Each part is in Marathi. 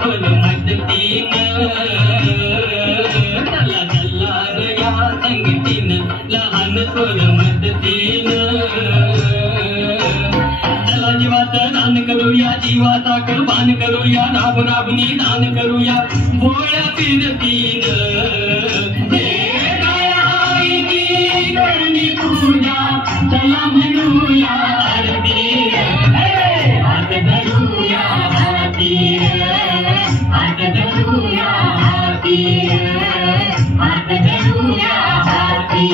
थोर मदतीन चला चला या संगतीन लहान थोर मदतीन चला जीवाचं दान करूया जीवाचा कुर्बान करूया राब राबनी दान करूया भोळ्या फिरतीन पूजा चला म्हणूया आरती हात धरूया हाती हात धरूया हाती हात धरूया हाती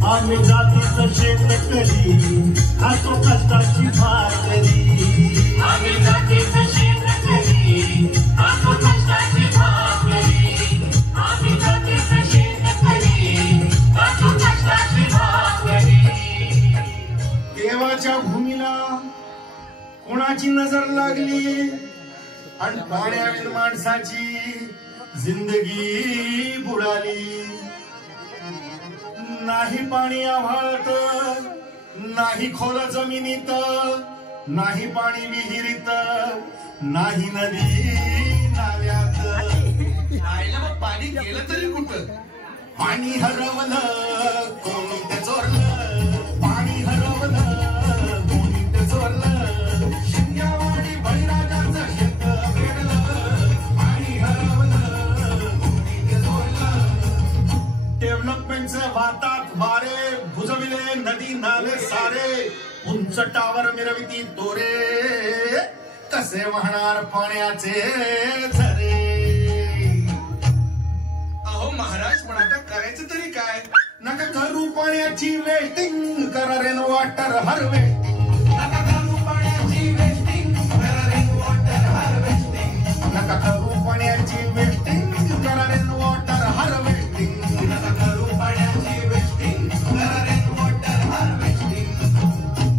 आम्ही जातीचं शेतकरी खातो कष्टाची भाकरी लागली आणि पाण्याविन माणसाची जिंदगी बुडाली. नाही पाणी आभाळात, नाही खोल जमिनीत, नाही पाणी विहिरीत, नाही नदी नाल्यात. आईला मग पाणी गेलं तरी कुठं? पाणी हरवलं कोणी ते चोरलं, पाणी हरवलं कोणी ते चोरलं. शिंग्यावाडी बळीराजाचं शेत पेरलं, पाणी हरवलं कोणी ते चोरलं. डेव्हलपमेंटचे वातात वारे, भुजविले नदी नाले सारे, उंच टावर मिरविती तोरे, कसे वाहणार पाण्याचे झरे. अहो महाराज, पण आता करायचं तरी काय? नका करू पाण्याची वेस्टिंग, करा रेन वॉटर हार्वेस्टिंग. नका करू पाण्याची वेस्टिंग, करा रेन वॉटर हार्वेस्टिंग. नका करू पाण्याची वेस्टिंग, करा रेन वॉटर हार्वेस्टिंग. नका करू पाण्याची वेस्टिंग, करा रेन वॉटर हार्वेस्टिंग.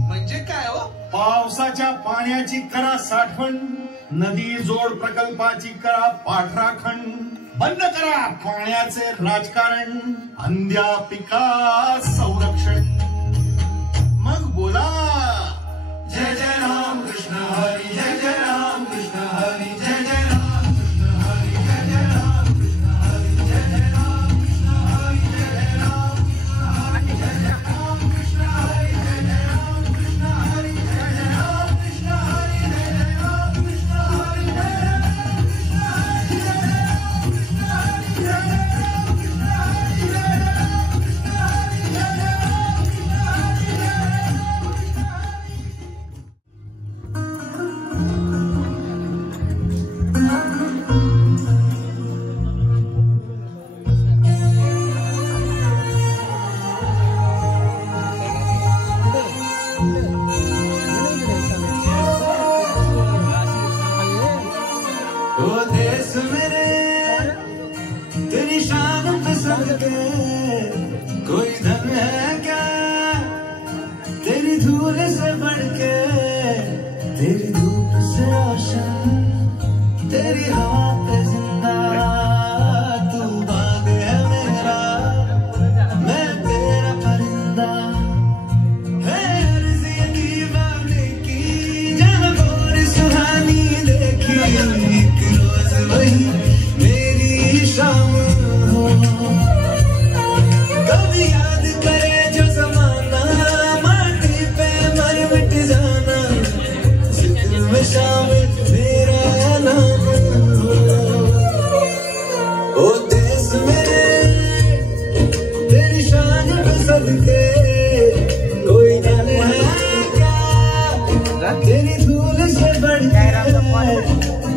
म्हणजे काय हो? पावसाच्या पाण्याची करा साठवण, नदी जोड प्रकल्पाची करा पाठराखण. बंद करा पाण्याचे राजकारण, अंध्या पिका संरक्षण. मग बोला जय जय राम कृष्ण हरी, जय जय राम कृष्ण हरी, जय जय राम कृष्ण हरी, जय जय राम कृष्ण हरी, जय जय राम कृष्ण हरी, जय जय राम कृष्ण हरी, जय जय राम कृष्ण हरी, जय जय राम कृष्ण हरी, जय जय राम कृष्ण हरी, जय जय राम कृष्ण हरी, जय जय ओ देश मेरे तेरी शान पसंद के कोई धन है क्या, तेरी धूल से बढ़ के, तेरी धूप से रोशन, तेरी हवा पे जिंदा. तू बाग है मेरा, मैं तेरा परिंदा. है अर्ज़ की बातें की, जहाँ गोरी सुहानी देखी, एक रोज वही मेरी शाम हो. कभी याद करे जो ज़माना, माटी पे मर मिट जाना, जिक्र में शामिल मेरा नाम हो. ओ देश मेरे तेरी शान पे सदके, कोई धन है क्या, तेरी धूल से बढ़ के,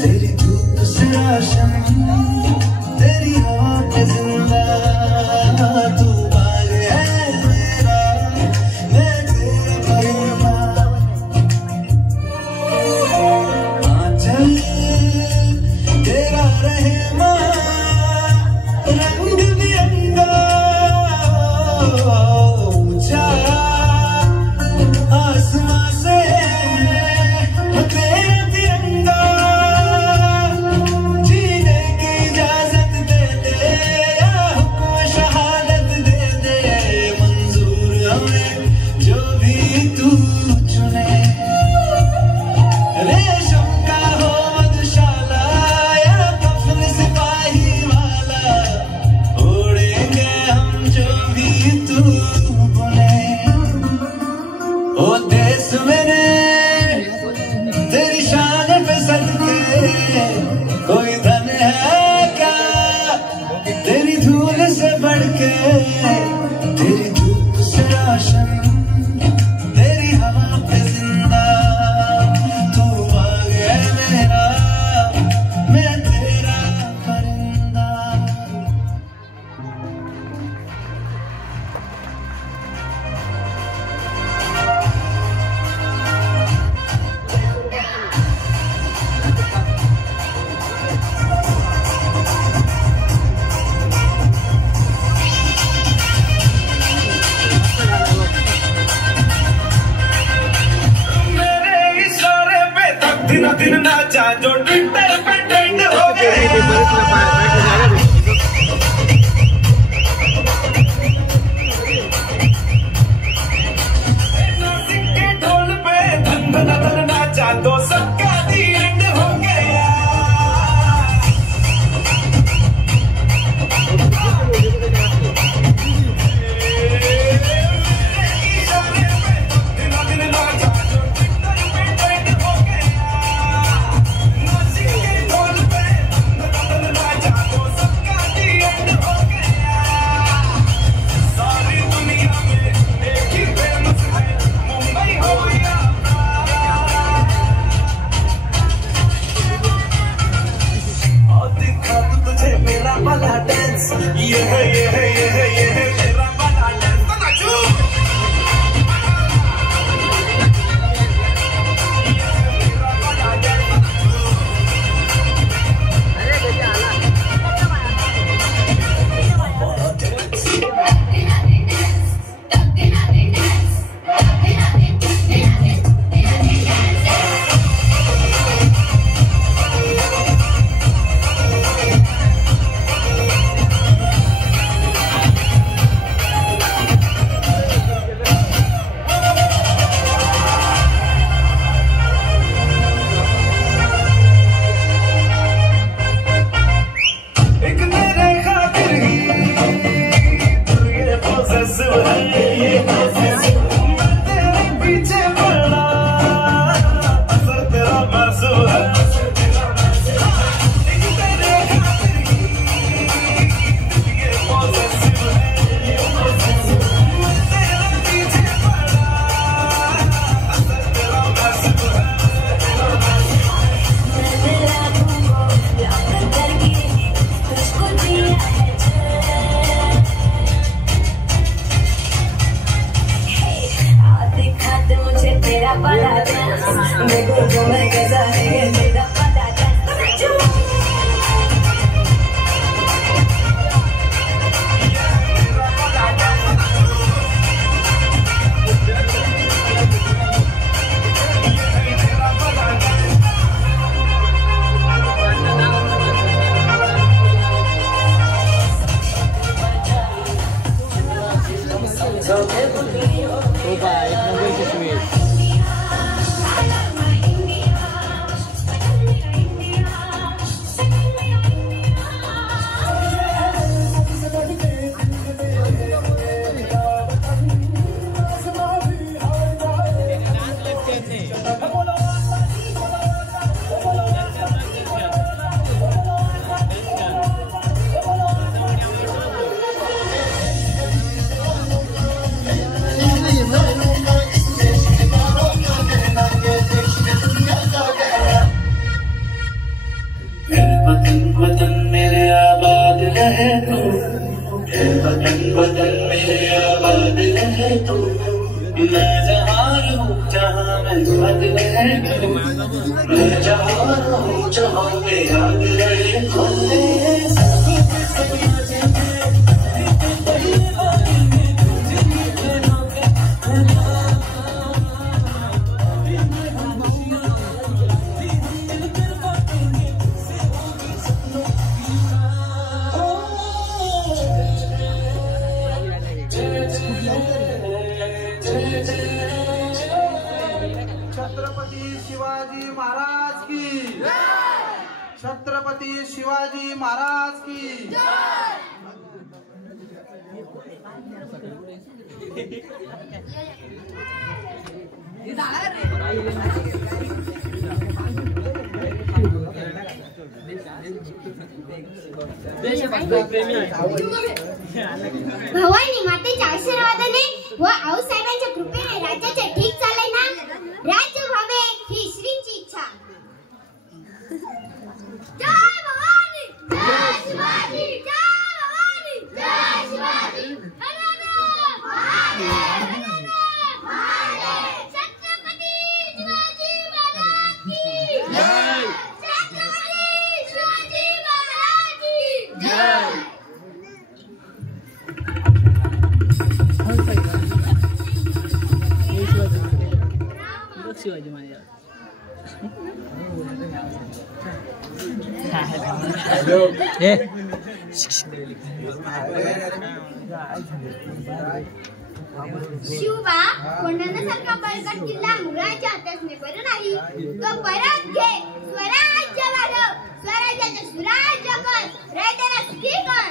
तेरी धूप से रोशन, तेरी हवा पे जिंदा. तू बाग है मेरा, मैं तेरा परिंदा. आंचल तेरा रहे माँ, रंग बिरंगा ऊंचा आसमां से तेरा तिरंगा. जो ट्विटर पे ट्रेंड हो गया। तो सबका दी एंड हो गया। सारी दुनिया में एक ही फेमस है, मुंबई हो या तुझे मेरा वाला डांस, ये है मेरा वाला डांस। तो नाचो मेरा वाला डांस। एक तेरे खातिर ही तू ये possessive है, मैं तेरे पीछे पड़ा, असर तेरा महसूस है। एक तेरे खातिर ही तू ये possessive है, मैं तेरे पीछे पड़ा, असर तेरा महसूस है। मुझे तेरा वाला डांस, देखो जो मैं कैसा है ये तेरा वाला डांस। वतन मेरे आबाद रहे तू, वतन मेरे आबाद रहे तू, मैं जहाँ रहूँ जहाँ मैं याद रहे तू, मैं जहाँ रहूँ जहाँ मैं याद रहे तू। छत्रपती शिवाजी महाराज की जय। छत्रपती शिवाजी महाराज की जय। भवानी मातेच्या आशीर्वादाने व आऊसाहेबांच्या कृपेने राज्याचे ठीक चाललंय ना। राज्य व्हावे ही श्रींची इच्छा। जय भवानी, जय शिवाजी, जय भवानी, जय शिवाजी। छत्रपती शिवाजी महाराज की जय। छत्रपती शिवाजी महाराज की जय। Thank you. शिवबा कोंढाण्यासारखा बळकट किल्ला मुळाच्या हाताने बरं नाही. तो परत घे. स्वराज्य वाढव. स्वराज्याचे सुराज्य कर. रयतेला सुखी कर.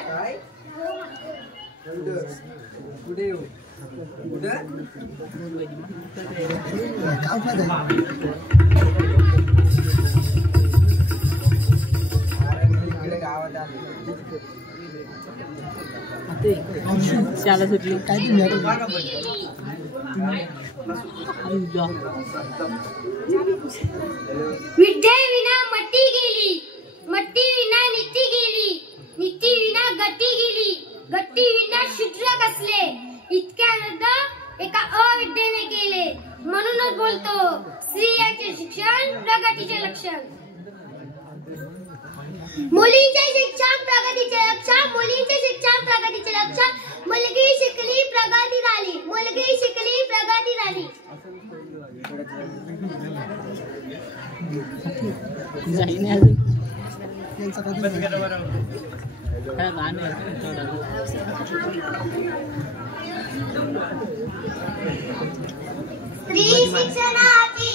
शाला सुटली विद्येविना मती गेली. मती विना नीती गेली. नीती विना गती गेली. गती विना शूद्र कसले. इतक्या युद्ध एका अविद्येने केले. म्हणूनच बोलतो स्त्रियांचे शिक्षण प्रगतीचे लक्षण. मुलींचे शिक्षण प्रगतीचे लक्षण. मुलींचे शिक्षण प्रगतीचे लक्षण. मुलगी शिकली प्रगती झाली. मुलगी शिकली प्रगती झाली. स्त्री शिक्षणाची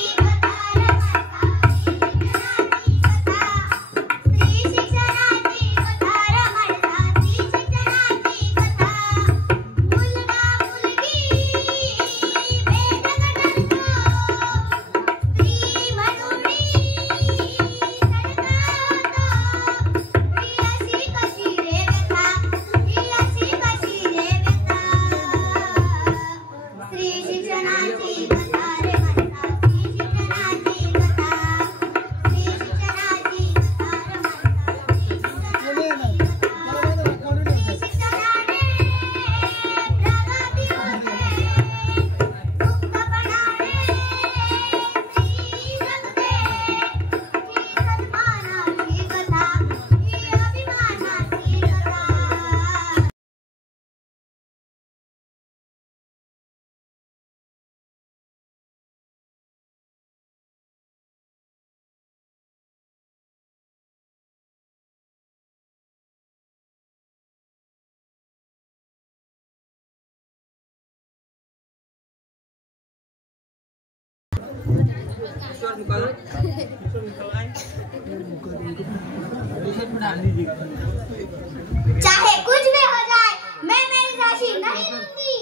चाहे कुछ भी हो जाए मैं मेरी राशि नहीं दूंगी.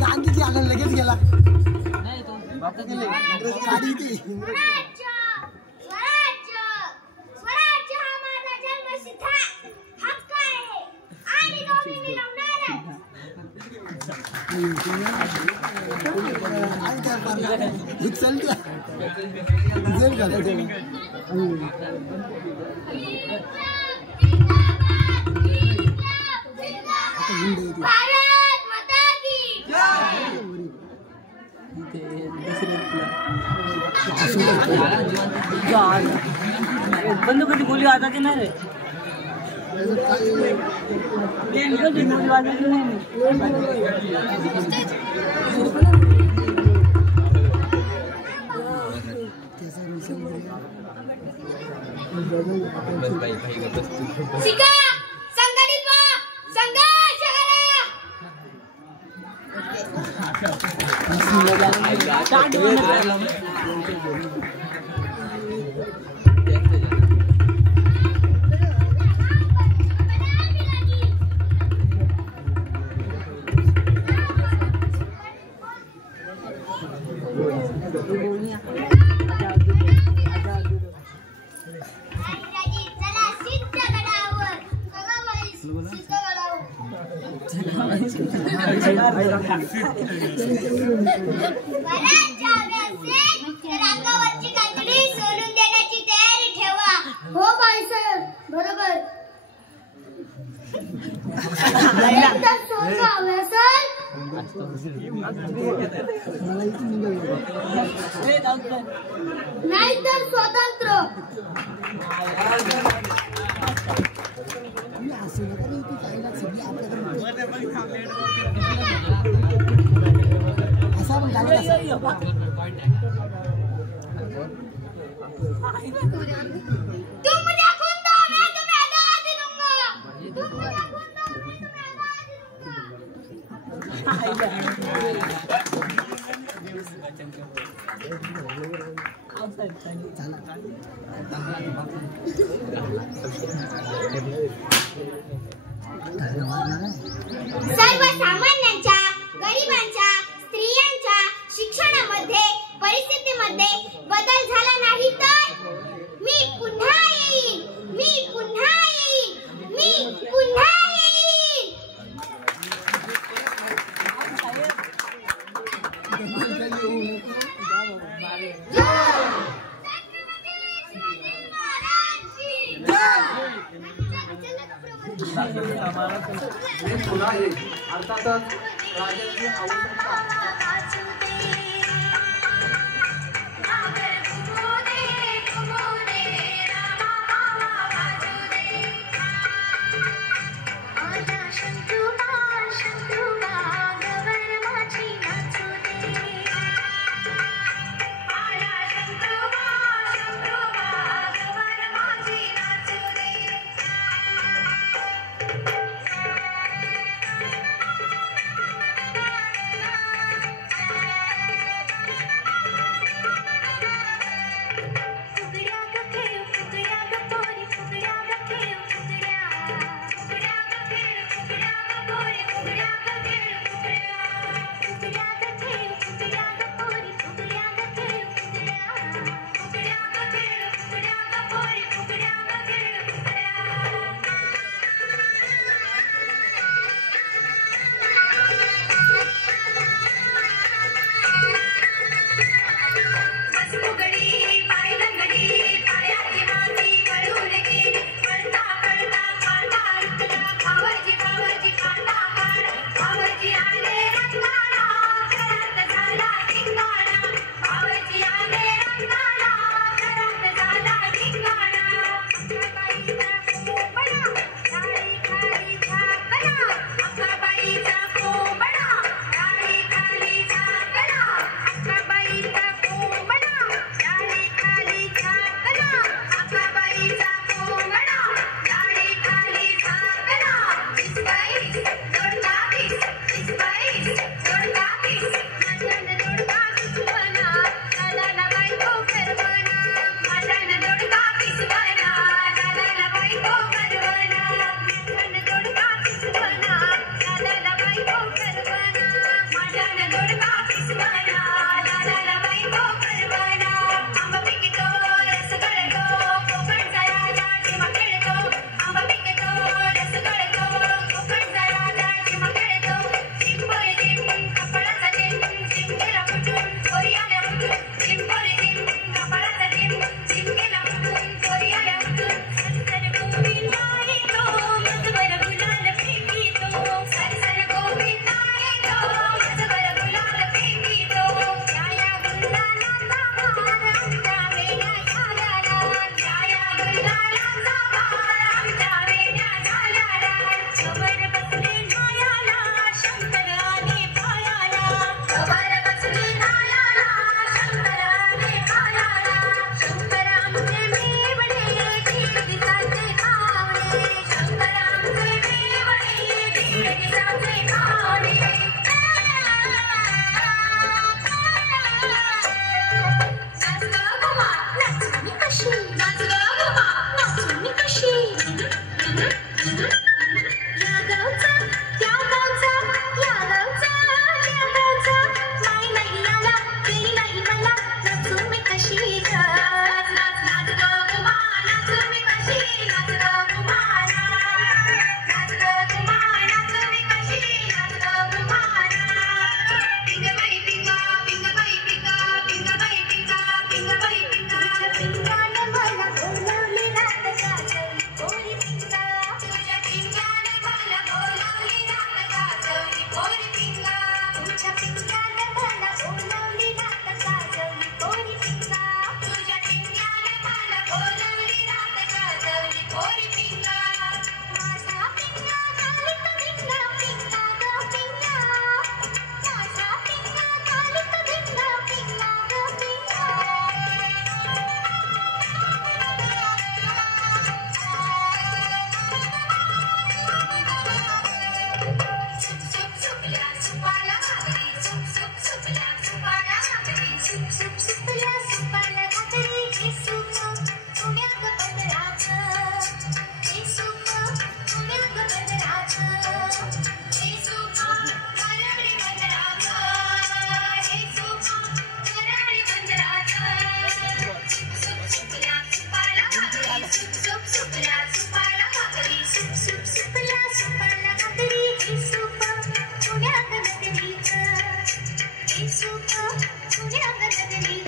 गांधीजी आला लगेच गेला गाडी ती स्वराज्य हा माझा जन्मसिद्ध हक्क आहे आणि तो मी मिळवणार आहे. भारत माता की बंद कधी बोली वाजायची नाही रे. बोली वाजायची नाही. शिका संघटित व्हा. संघर्ष करा. चला सिद्ध गडावर. अंगावरची कातडी सोडून देण्याची तयारी ठेवा. हो बाईसाहेब, बरोबर. नाही तर स्वतंत्र. तुम मुझे खून दो, मैं तुम्हें आजादी दूंगा. तुम मुझे खून दो, मैं तुम्हें आजादी सर्वसामान्यांच्या, गरिबांच्या, स्त्रियांच्या शिक्षणामध्ये, परिस्थितीमध्ये बदल झाला नाही तर मी पुन्हा येईन, मी पुन्हा येईन, मी पुन्हा येईन. पुन्हा हे अर्थातच राजाची आवश्यकता. पुण्या गगनली